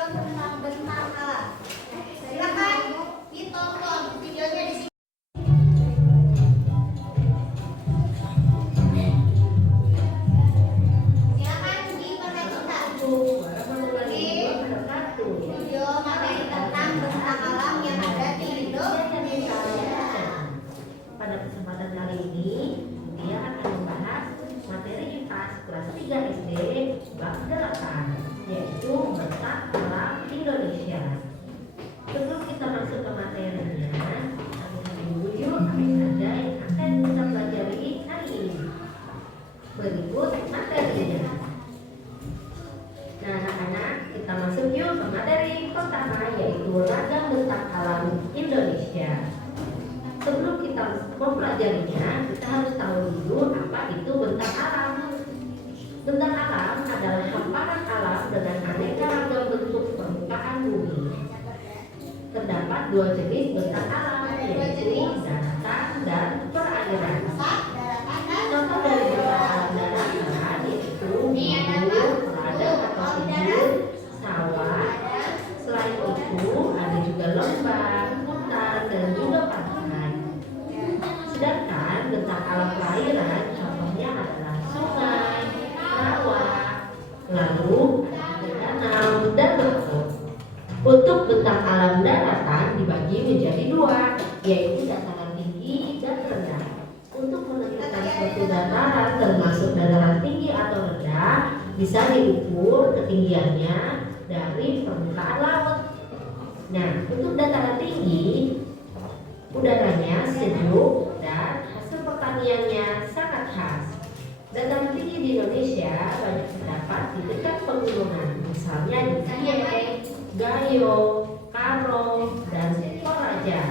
video tentang bentang alam. Silakan ditonton videonya di sini. Silakan diperhatikan. Di video materi tentang bentang alam yang ada di Indonesia. Pada kesempatan kali ini, dia akan membahas materi IPA kelas 3 SD bab 8, yaitu bentang alam Indonesia. Sebelum kita masuk ke materinya, kita dulu yuk apa saja yang akan kita pelajari hari ini. Berikut materinya. Nah, anak-anak, kita masuk yuk ke materi pertama, yaitu ragam bentang alam Indonesia. Sebelum kita mempelajarinya, kita harus tahu dulu apa itu bentang alam. Bentang alam adalah hamparan alam dengan aneka ragam bentuk permukaan bumi. Terdapat dua jenis bentang alam, yaitu daratan dan perairan. Contoh dari bentang alam daratan yaitu gunung, ladang atau gurun, sawah. Selain itu, ada juga lembah, hutan, dan juga pantai. Sedangkan bentang alam perairan contohnya adalah sungai, rawa, lalu ada danau dan laut. Untuk bentang alam daratan dibagi menjadi dua, yaitu dataran tinggi dan rendah. Untuk menentukan suatu dataran termasuk dataran tinggi atau rendah bisa diukur ketinggiannya dari permukaan laut. Nah, untuk dataran tinggi udaranya sejuk dan hasil pertaniannya sangat khas. Dataran tinggi di Indonesia banyak terdapat di dekat pegunungan, misalnya di Dieng, Gayo, Karo, dan Toraja.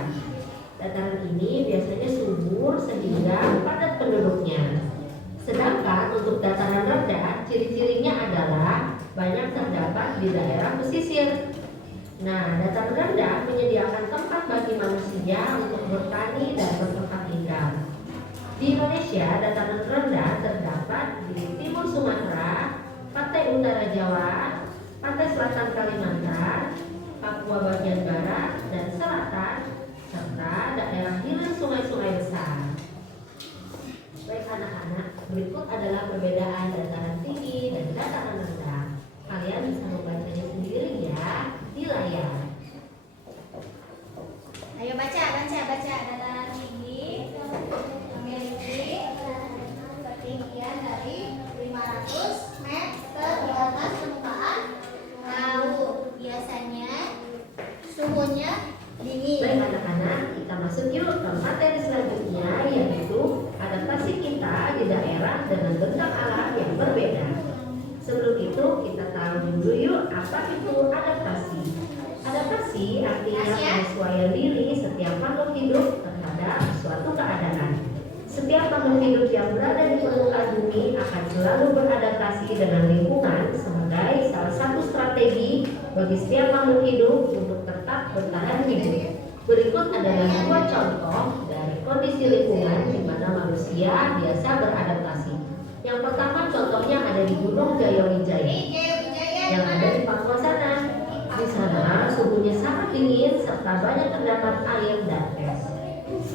Dataran ini biasanya subur sehingga padat penduduknya. Sedangkan untuk dataran rendah, ciri-cirinya adalah banyak terdapat di daerah pesisir. Nah, dataran rendah menyediakan tempat bagi manusia untuk bertani dan bertempat tinggal. Di Indonesia, dataran rendah terdapat di timur Sumatera, pantai utara Jawa, pantai selatan Kalimantan, Papua bagian barat dan selatan, serta daerah hilir sungai-sungai besar. Baik anak-anak, berikut adalah perbedaan dataran tinggi dan dataran rendah. Kalian bisa membacanya sendiri ya di layar. Ayo baca. Dataran tinggi memiliki ketinggian dari 500 meter di atas permukaan laut. Biasanya suhunya dingin. Baik anak-anak, kita masuk yuk ke materi selanjutnya, yaitu adaptasi kita di daerah dengan bentang alam yang berbeda. Sebelum itu kita tahu dulu yuk apa itu adaptasi. Adaptasi artinya penyesuaian diri setiap makhluk hidup terhadap suatu keadaan. Setiap makhluk hidup yang berada di permukaan bumi akan selalu beradaptasi dengan lingkungan sebagai salah satu strategi bagi setiap makhluk hidup untuk tetap bertahan hidup. Berikut adalah dua contoh dari kondisi lingkungan di mana manusia biasa beradaptasi. Yang pertama contohnya ada di Gunung Jayawijaya yang ada di Papua sana. Di sana suhunya sangat dingin serta banyak terdapat air dan es.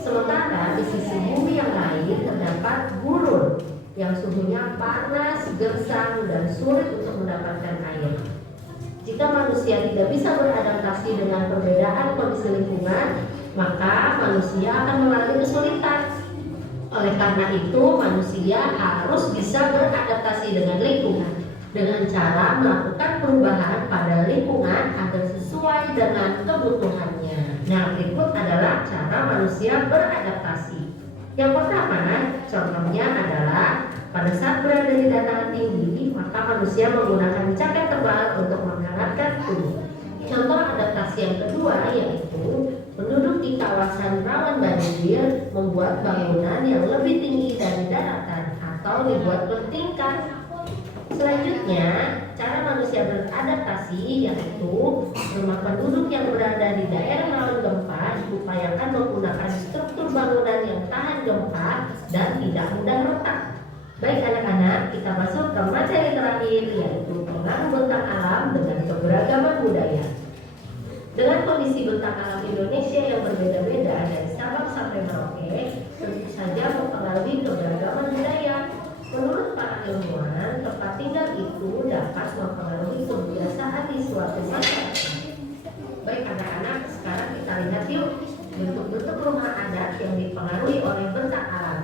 Sementara di sisi bumi yang lain terdapat gurun yang suhunya panas, gersang, dan sulit untuk mendapatkan air. Jika manusia tidak bisa beradaptasi dengan perbedaan kondisi lingkungan, maka manusia akan mengalami kesulitan. Oleh karena itu, manusia harus bisa beradaptasi dengan lingkungan dengan cara melakukan perubahan pada lingkungan agar sesuai dengan kebutuhannya. Nah, berikut adalah cara manusia beradaptasi. Yang pertama, contohnya adalah pada saat berada di dataran tinggi, maka manusia menggunakan jaket tebal untuk menghangatkan tubuh. Contoh adaptasi yang kedua yaitu penduduk di kawasan rawan banjir membuat bangunan yang lebih tinggi dari daratan atau dibuat bertingkat. Selanjutnya, cara manusia beradaptasi yaitu rumah penduduk yang berada di daerah rawan gempa diupayakan menggunakan struktur bangunan yang tahan gempa dan tidak mudah retak. Baik anak-anak, kita masuk ke materi terakhir yaitu pengaruh bentang alam dengan keberagaman budaya. Dengan kondisi bentang alam Indonesia yang berbeda-beda dari Sabang sampai Merauke, tentu saja mempengaruhi keberagaman budaya. Menurut para ilmuwan, tempat tinggal itu dapat mempengaruhi kebiasaan di suatu masyarakat. Baik anak-anak, sekarang kita lihat yuk bentuk-bentuk rumah adat yang dipengaruhi oleh bentang alam.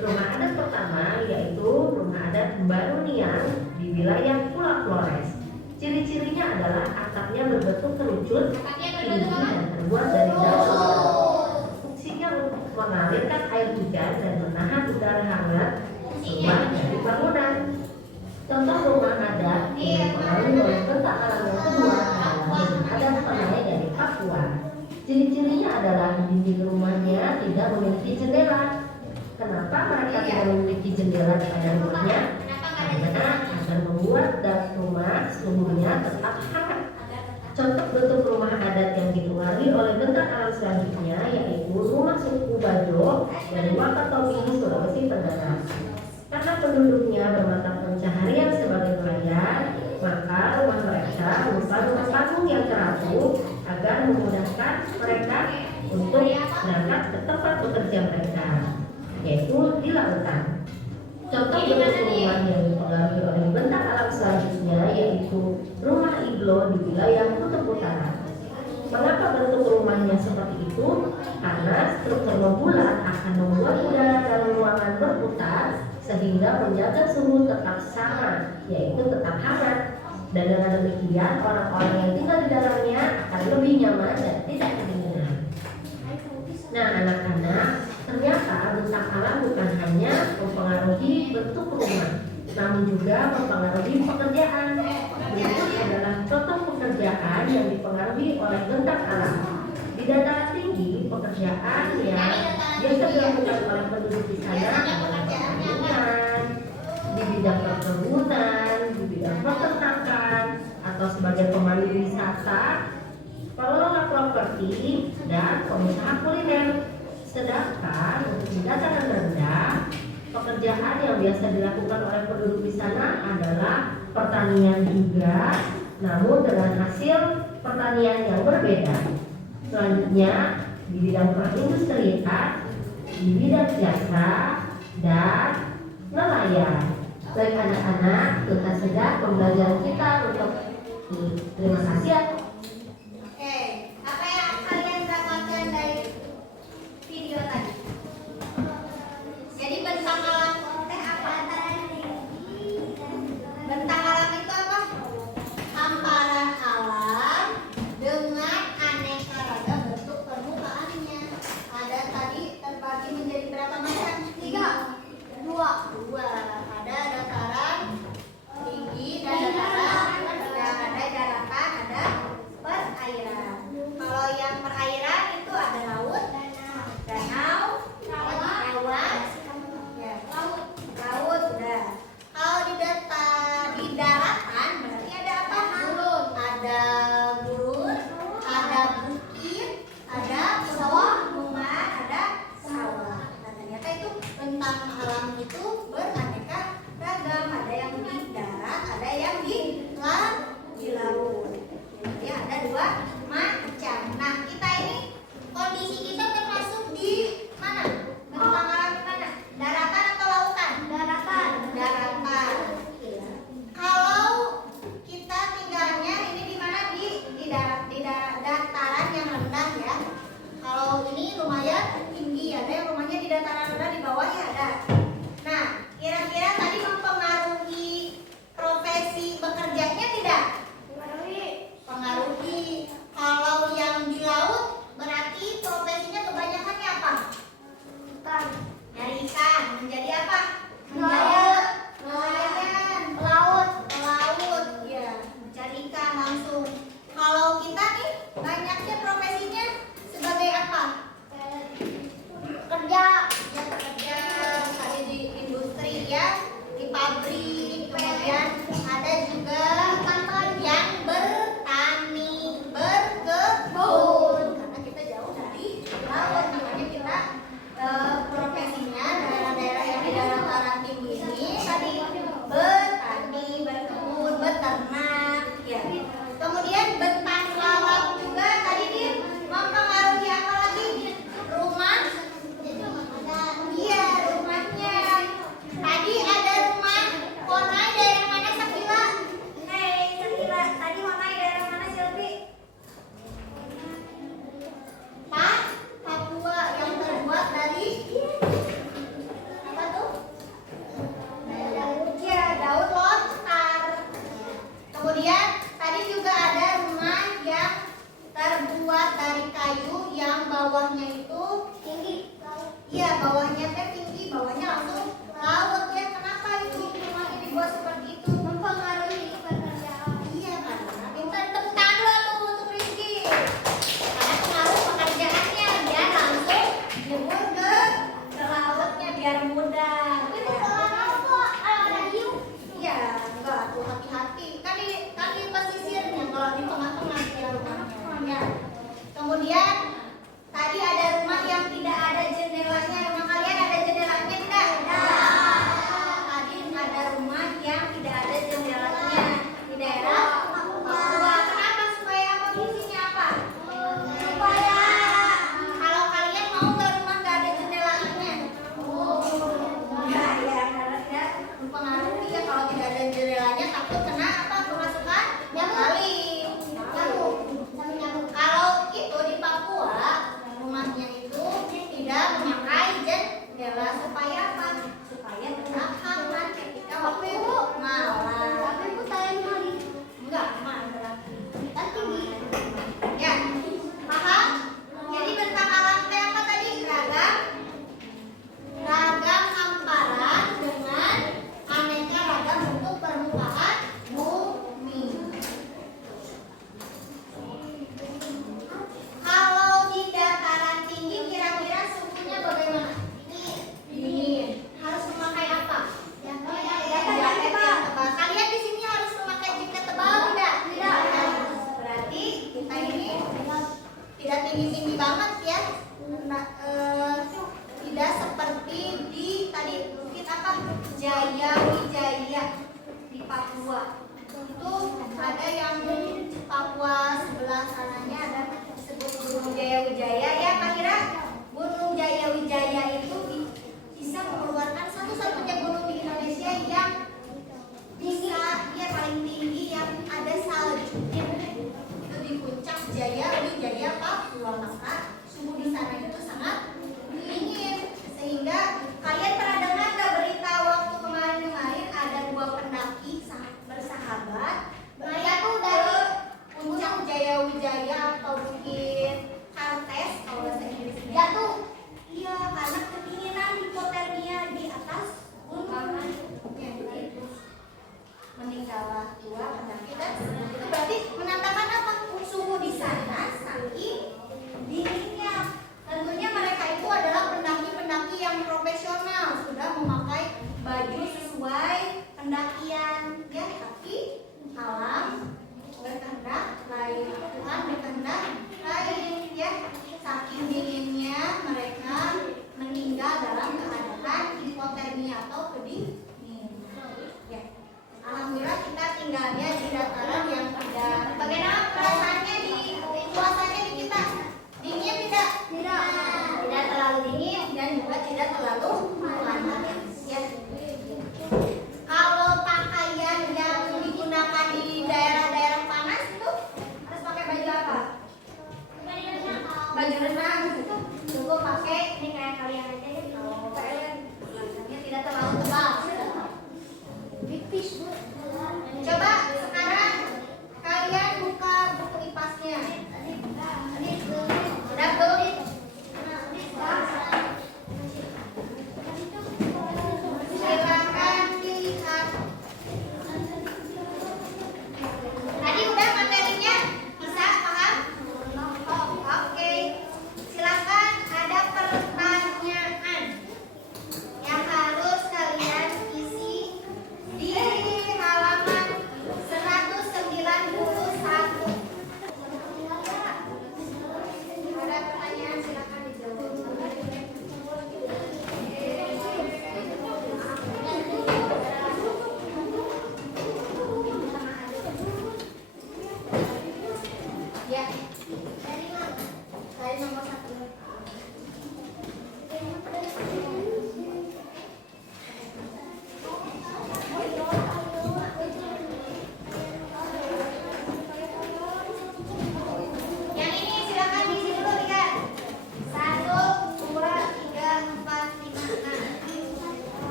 Rumah adat pertama yaitu rumah adat Baruniang di wilayah Pulau Flores. Ciri-cirinya adalah atapnya berbentuk kerucut, tinggi dan terbuat dari daun. Fungsinya untuk mengalirkan air hujan dan menahan udara hangat keluar dari bangunan. Contoh rumah adat yang dipengaruhi oleh bentang alam yang kedua adalah rumah adat Penai dari Papua. Ciri-cirinya adalah dinding rumahnya tidak memiliki jendela. Kenapa mereka tidak memiliki jendela pada rumahnya? Karena agar membuat rumah suhunya tetap hangat. Contoh bentuk rumah adat yang dipengaruhi oleh bentang alam selanjutnya yaitu rumah suku Bajo dari Wakatobi, Sulawesi Tenggara. Karena penduduknya bermata pencaharian sebagai nelayan, maka rumah mereka berupa rumah panggung yang teratur agar memudahkan mereka untuk berangkat ke tempat bekerja mereka, yaitu di lautan. Contoh bentuk rumah yang dipengaruhi oleh bentang alam selanjutnya yaitu rumah iglo di wilayah Kutub Utara. Mengapa bentuk rumahnya seperti itu? Karena struktur membulat akan membuat udara dalam ruangan berputar sehingga menjaga suhu tetap sama, yaitu tetap hangat. Dan dengan demikian orang-orang yang tinggal di dalamnya akan lebih nyaman dan tidak kedinginan. Nah anak-anak, ternyata bentang alam bukan hanya mempengaruhi bentuk rumah, namun juga mempengaruhi pekerjaan. Berikut adalah contoh pekerjaan yang dipengaruhi oleh bentang alam. Di dataran tinggi, pekerjaan yang biasa dilakukan oleh penduduk di sana adalah pertanian, di bidang perkebunan, di bidang peternakan, atau sebagai pemandu wisata, pengelola properti, dan pengusaha kuliner. Sedangkan untuk di dataran rendah, pekerjaan yang biasa dilakukan oleh penduduk di sana adalah pertanian juga, namun dengan hasil pertanian yang berbeda. Selanjutnya di bidang perindustrian, di bidang jasa, dan nelayan. Baik anak-anak, tuntas sudah pembelajaran kita untuk terima kasih ya. Oke, apa yang kalian dapatkan dari video tadi? Jadi bentang alam teh apa? Bentang alam itu apa? Hamparan alam dengan aneka ragam bentuk permukaannya. Ada tadi terbagi menjadi berapa macam? 3, 2. Ada dataran tinggi dan dataran rendah. Ada daratan, ada perairan. Kalau yang perairan itu ada laut, danau, awan, ya, laut udah. Kalau di daratan berarti ada apa? Ada gurun, ada bukit, ada pegunungan, ada sawah. Nah, ternyata itu bentang alam itu beraneka ragam. Ada yang di darat, ada yang di laut. Jadi ada 2 macam. Nah, kita ini kondisi kita termasuk di mana? Bentang alam di mana? Daratan atau lautan? Daratan. Kalau kita tinggalnya ini di mana? Di dataran yang rendah ya. Kalau ini lumayan tinggi, ada yang rumahnya di dataran rendah, di bawah ya ada. Nah, kira-kira tadi mempengaruhi profesi bekerjanya tidak? Pengaruhi. Kalau yang di laut berarti profesinya kebanyakannya apa? Nyari ikan. Menjadi apa? Nelayan. Pelaut. Ya, mencari ikan langsung. Kalau kita nih banyaknya profesinya sebagai apa? Kerja. Ada di industri ya, di pabrik. Kemudian ada juga yang bertani, berkebun. Karena kita jauh dari laut, makanya kita profesinya daerah-daerah yang di dataran tinggi ini tadi bertani, berkebun, beternak. Ya. Kemudian bentang alam juga Kemudian tadi juga ada rumah yang terbuat dari kayu yang bawahnya itu tinggi. Iya, bawahnya teh tinggi, bawahnya langsung laut ya. Kenapa itu rumahnya dibuat seperti itu? Mempengaruhi pekerjaan. Iya, karena pintar tepuk tangan dulu tuh untuk Rizky. Karena pengaruh pekerjaannya biar langsung nyebur ke lautnya biar mudah. Itu kalau hiu. Iya, enggak tuh hati-hati. Kan di pesisirnya, kalau di tengah-tengah dia rumahnya. Kemudian tadi ada rumah yang tidak ada jendelanya. Rumah kalian ada jendelanya tidak? Ada.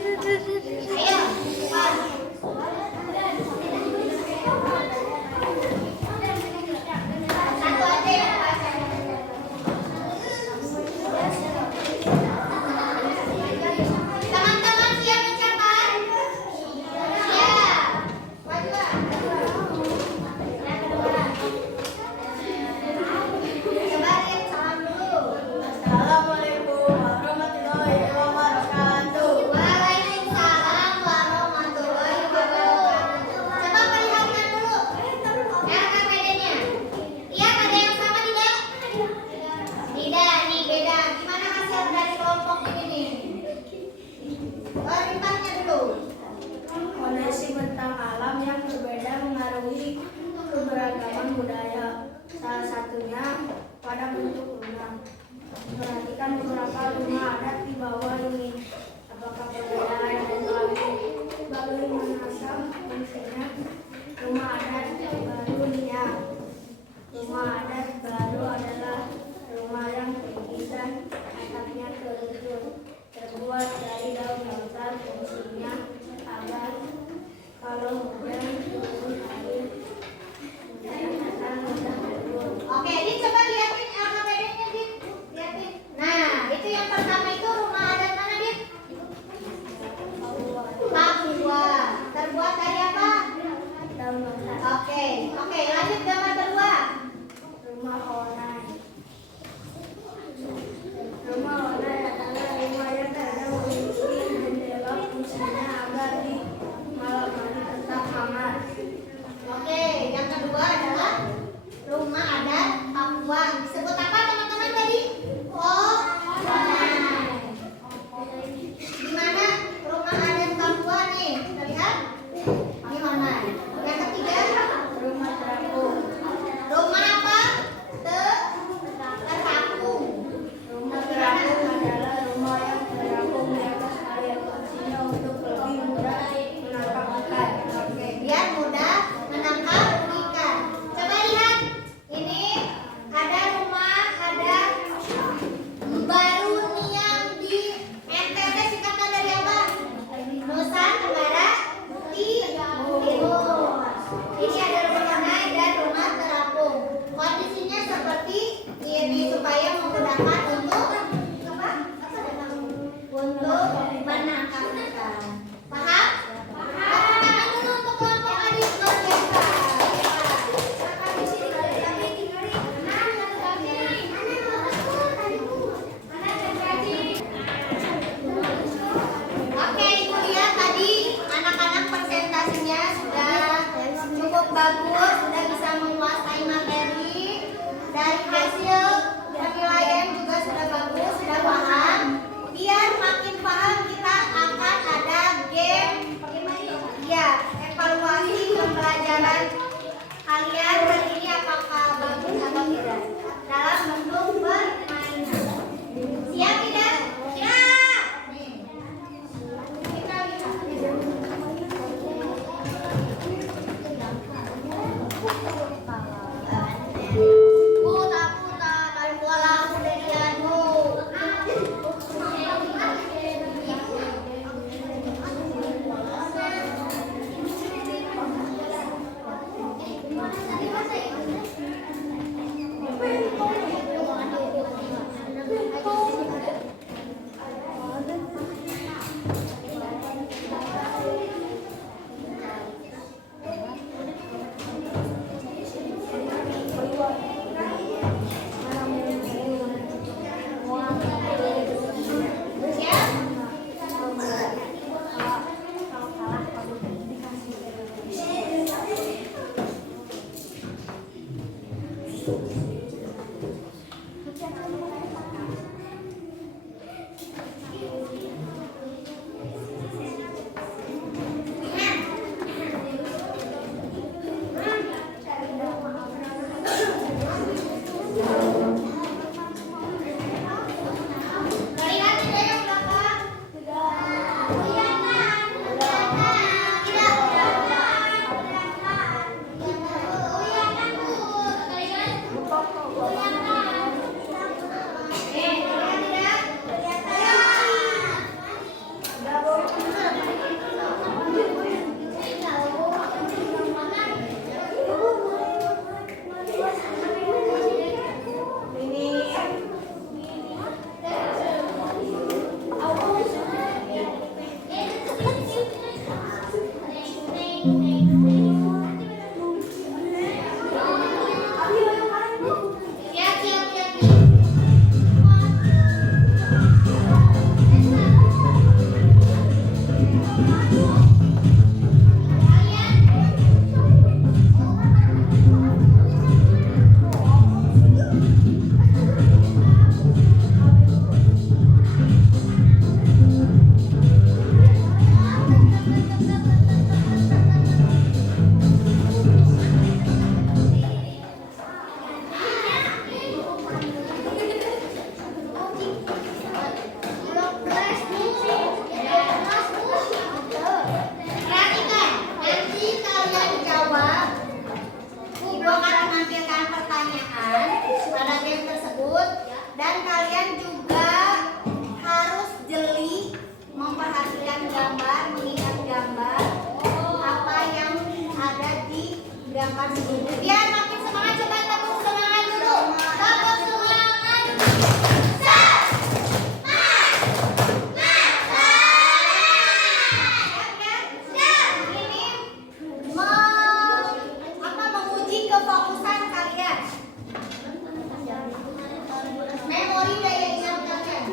Ayo, cepat. Satu aja ya, Pak. Teman-teman siap mencatat? Siap. Maju, Pak. Coba lihat salam dulu. Assalamualaikum warahmatullahi wabarakatuh. Waalaikumsalam warahmatullahi wabarakatuh. Coba perlihatkan dulu. Kakak bedanya. Lihat ada yang sama tidak? Tidak, nih beda. Gimana hasil dari kelompok ini nih? Lihatnya dulu. Kondisi bentang alam yang berbeda mengaruhi keberagaman budaya. Salah satunya pada bentuk rumah. Perhatikan beberapa rumah adat di bawah ini. Apakah perbedaan dan bagaimana fungsinya? Rumah adat barunya. Rumah adat baru adalah rumah yang tinggi dan atapnya kerucut, terbuat dari daun besar. Fungsinya agar kalau hujan turun air akan mudah turun. Oke, Dit coba lihatin LKPD-nya, Dit. Lihatin. Nah, itu yang pertama itu rumah adat mana, Dit? Dan kalian juga harus jeli memperhatikan gambar, mengingat gambar apa yang ada di gambar sebelumnya. Biar makin semangat, coba tepuk semangat dulu. Tepuk semangat. Menguji kefokusan kalian, memori daya ingat kalian.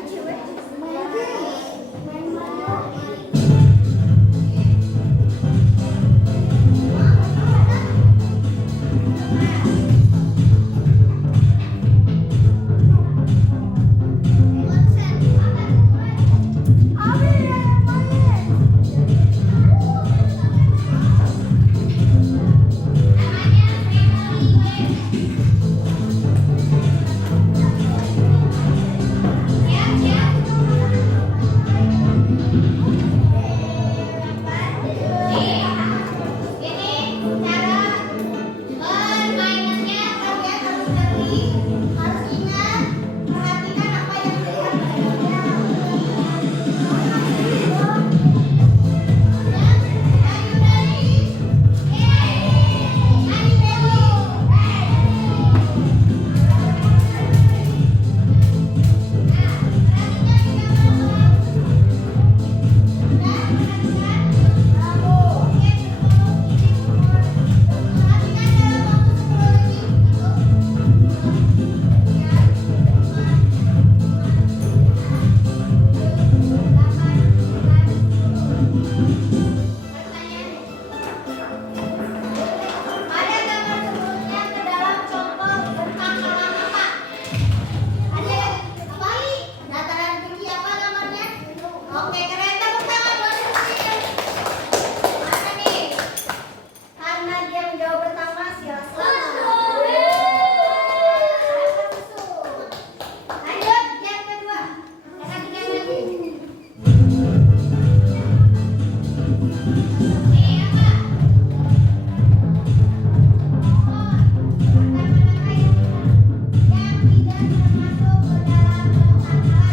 Oke, keren. Tepuk tangan buat Susi. Mana nih? Karena dia menjawab pertama, silakan. Lanjut, yang kedua. Yang ketiga lagi. Nih, apa? Yang tidak termasuk ke dalam kotak alam.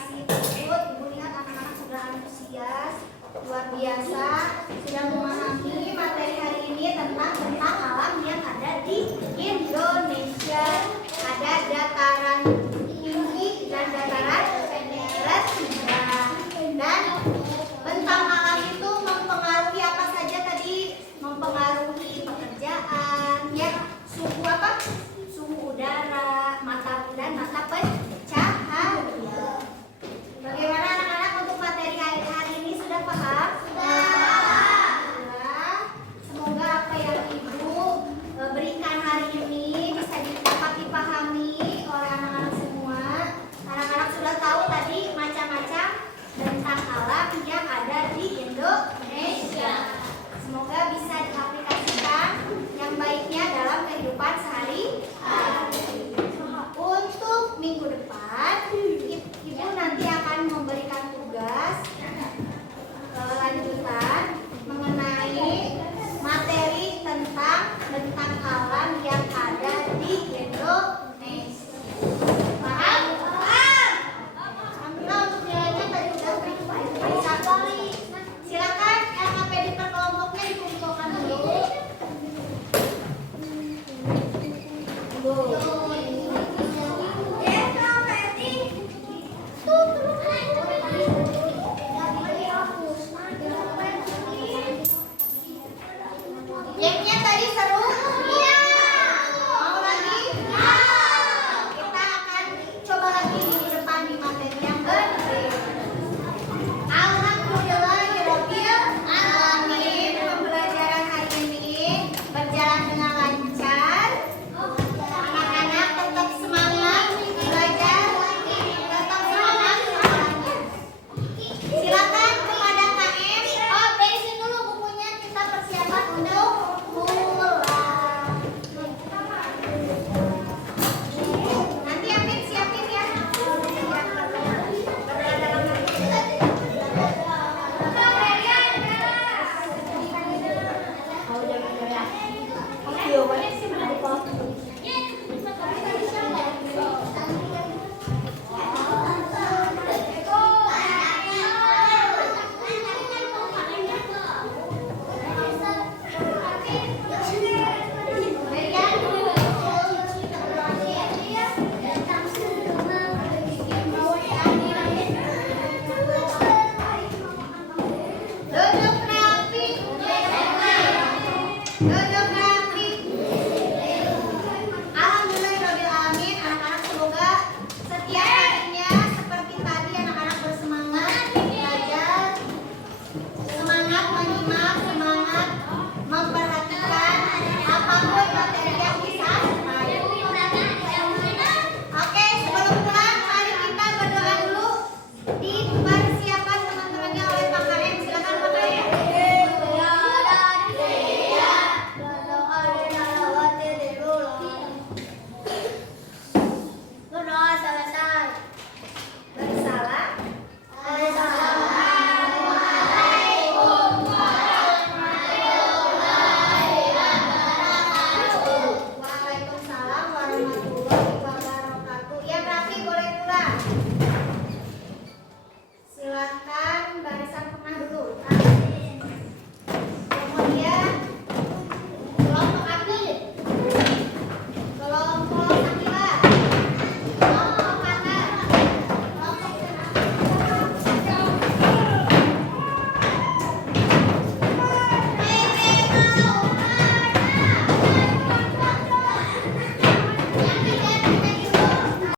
presentasi tersebut, Ibu lihat anak-anak sudah antusias, luar biasa, sudah memahami materi hari ini tentang alam yang ada di Indonesia. Ada dataran tinggi dan dataran rendah. Dan bentang alam itu mempengaruhi apa saja tadi? Mempengaruhi pekerjaan, ya, suhu apa? Suhu udara, mata dan mata pencahaya. Bagaimana anak-anak untuk materi hari ini sudah paham? Sudah. Semoga apa yang Ibu berikan hari ini bisa dapat dipahami oleh anak-anak semua. Anak-anak sudah tahu tadi macam-macam bentang alam yang ada di Indonesia.